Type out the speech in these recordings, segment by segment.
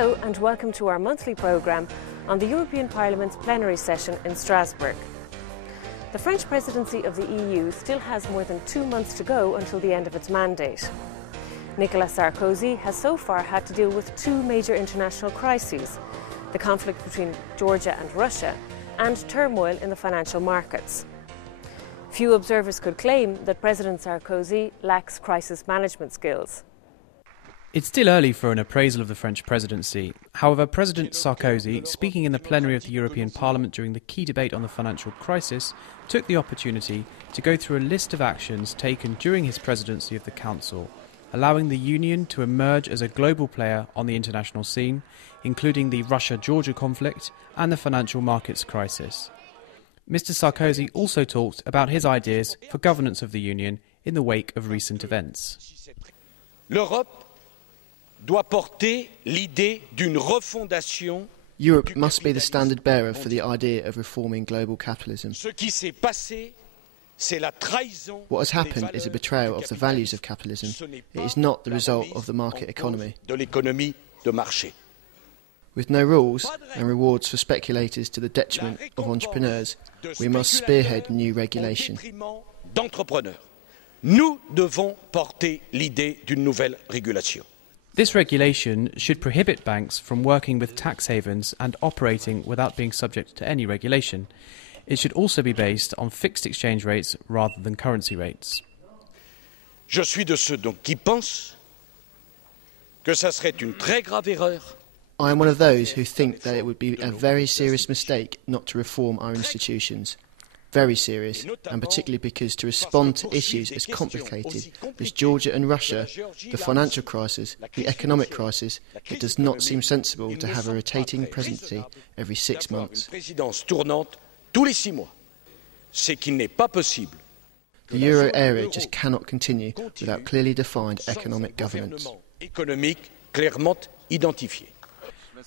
Hello and welcome to our monthly programme on the European Parliament's plenary session in Strasbourg. The French presidency of the EU still has more than 2 months to go until the end of its mandate. Nicholas Sarkozy has so far had to deal with 2 major international crises: the conflict between Georgia and Russia and turmoil in the financial markets. Few observers could claim that President Sarkozy lacks crisis management skills. It's still early for an appraisal of the French presidency. However, President Sarkozy, speaking in the plenary of the European Parliament during the key debate on the financial crisis, took the opportunity to go through a list of actions taken during his presidency of the Council, allowing the Union to emerge as a global player on the international scene, including the Russia-Georgia conflict and the financial markets crisis. Mr. Sarkozy also talked about his ideas for governance of the Union in the wake of recent events. Europe must be the standard bearer for the idea of reforming global capitalism. What has happened is a betrayal of the values of capitalism. It is not the result of the market economy. With no rules and rewards for speculators to the detriment of entrepreneurs, we must spearhead new regulation. This regulation should prohibit banks from working with tax havens and operating without being subject to any regulation. It should also be based on fixed exchange rates rather than currency rates. Je suis de ceux donc qui pensent que ça serait une très grave erreur. I am one of those who think that it would be a very serious mistake not to reform our institutions. Very serious, and particularly because to respond to issues as complicated as Georgia and Russia, the financial crisis, the economic crisis, it does not seem sensible to have a rotating presidency every 6 months. The euro area just cannot continue without clearly defined economic governance.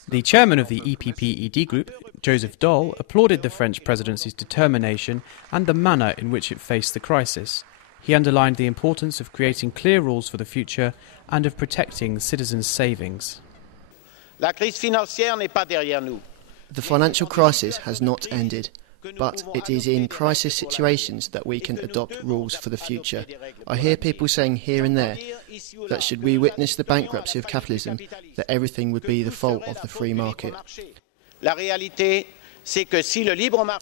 The chairman of the EPP-ED group, Joseph Daul, applauded the French presidency's determination and the manner in which it faced the crisis. He underlined the importance of creating clear rules for the future and of protecting citizens' savings. The financial crisis has not ended, but it is in crisis situations that we can adopt rules for the future. I hear people saying here and there that should we witness the bankruptcy of capitalism, that everything would be the fault of the free market. The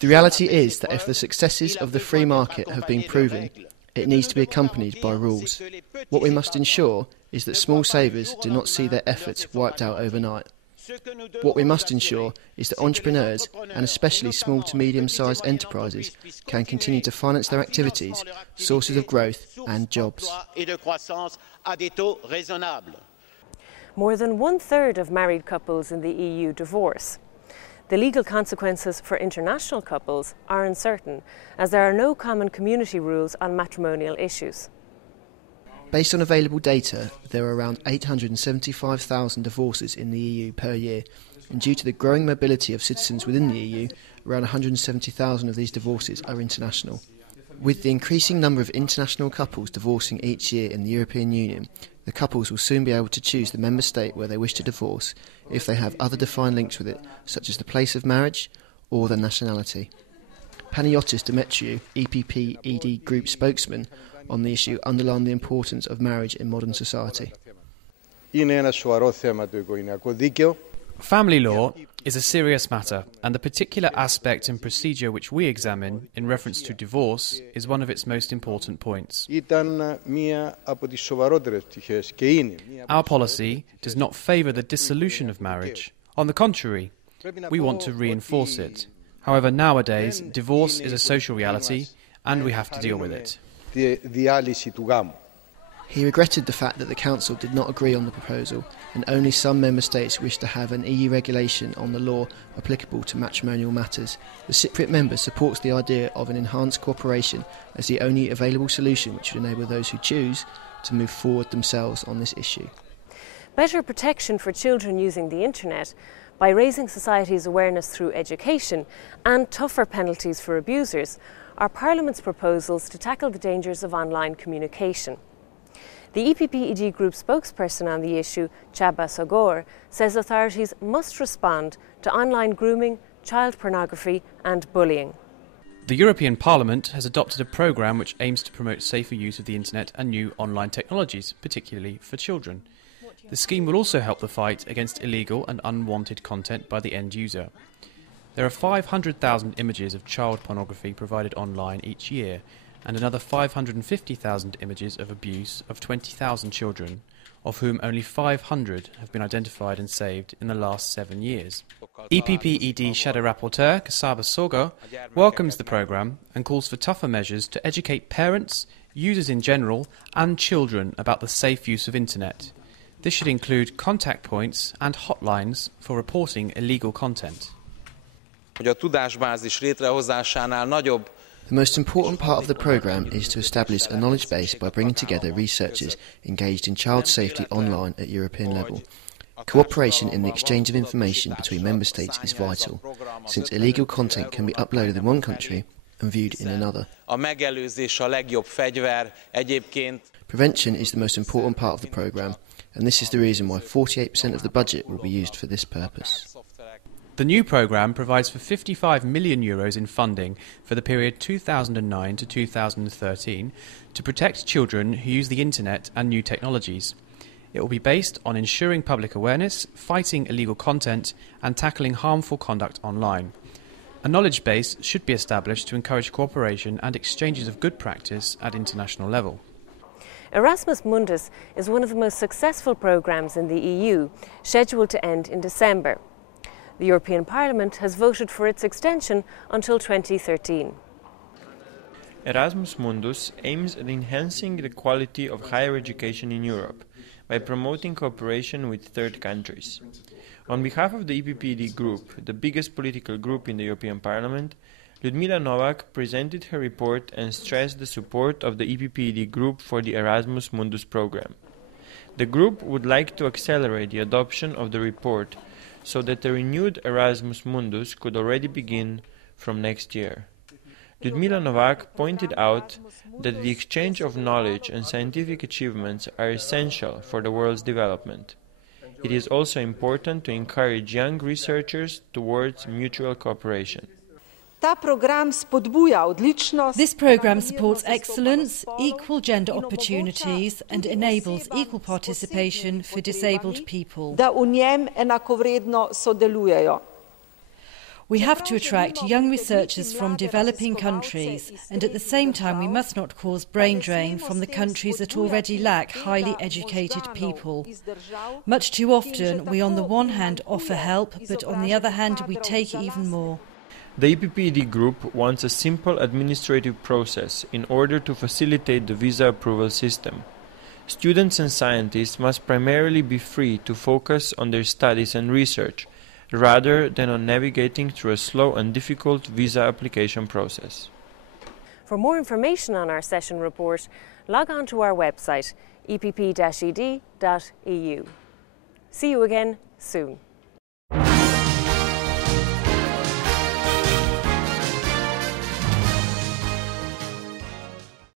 reality is that if the successes of the free market have been proven, it needs to be accompanied by rules. What we must ensure is that small savers do not see their efforts wiped out overnight. What we must ensure is that entrepreneurs, and especially small to medium-sized enterprises, can continue to finance their activities, sources of growth and jobs. More than 1/3 of married couples in the EU divorce. The legal consequences for international couples are uncertain, as there are no common community rules on matrimonial issues. Based on available data, there are around 875,000 divorces in the EU per year, and due to the growing mobility of citizens within the EU, around 170,000 of these divorces are international. With the increasing number of international couples divorcing each year in the European Union, the couples will soon be able to choose the member state where they wish to divorce if they have other defined links with it, such as the place of marriage or their nationality. Panagiotis Demetriou, EPP-ED group spokesman on the issue, underlined the importance of marriage in modern society. Family law is a serious matter, and the particular aspect and procedure which we examine in reference to divorce is one of its most important points. Our policy does not favour the dissolution of marriage. On the contrary, we want to reinforce it. However, nowadays, divorce is a social reality, and we have to deal with it. He regretted the fact that the Council did not agree on the proposal, and only some Member States wish to have an EU regulation on the law applicable to matrimonial matters. The Cypriot member supports the idea of an enhanced cooperation as the only available solution which would enable those who choose to move forward themselves on this issue. Better protection for children using the internet by raising society's awareness through education and tougher penalties for abusers are Parliament's proposals to tackle the dangers of online communication. The EPP-ED group spokesperson on the issue, Csaba Sogor, says authorities must respond to online grooming, child pornography and bullying. The European Parliament has adopted a programme which aims to promote safer use of the internet and new online technologies, particularly for children. The scheme will also help the fight against illegal and unwanted content by the end user. There are 500,000 images of child pornography provided online each year, and another 550,000 images of abuse of 20,000 children, of whom only 500 have been identified and saved in the last 7 years. EPP-ED Shadow Rapporteur Csaba Sogor welcomes the programme and calls for tougher measures to educate parents, users in general and children about the safe use of internet. This should include contact points and hotlines for reporting illegal content. The most important part of the programme is to establish a knowledge base by bringing together researchers engaged in child safety online at European level. Cooperation in the exchange of information between member states is vital, since illegal content can be uploaded in one country and viewed in another. Prevention is the most important part of the programme, and this is the reason why 48% of the budget will be used for this purpose. The new programme provides for €55 million in funding for the period 2009 to 2013 to protect children who use the internet and new technologies. It will be based on ensuring public awareness, fighting illegal content and tackling harmful conduct online. A knowledge base should be established to encourage cooperation and exchanges of good practice at international level. ERASMUS Mundus is one of the most successful programmes in the EU, scheduled to end in December. The European Parliament has voted for its extension until 2013. Erasmus Mundus aims at enhancing the quality of higher education in Europe by promoting cooperation with third countries. On behalf of the EPP-ED group, the biggest political group in the European Parliament, Ludmila Novak presented her report and stressed the support of the EPP-ED group for the Erasmus Mundus program. The group would like to accelerate the adoption of the report so that the renewed Erasmus Mundus could already begin from next year. Ludmila Novak pointed out that the exchange of knowledge and scientific achievements are essential for the world's development. It is also important to encourage young researchers towards mutual cooperation. This programme supports excellence, equal gender opportunities and enables equal participation for disabled people. We have to attract young researchers from developing countries, and at the same time we must not cause brain drain from the countries that already lack highly educated people. Much too often we on the one hand offer help, but on the other hand we take even more. The EPP-ED group wants a simple administrative process in order to facilitate the visa approval system. Students and scientists must primarily be free to focus on their studies and research, rather than on navigating through a slow and difficult visa application process. For more information on our session report, log on to our website, epp-ed.eu. See you again soon.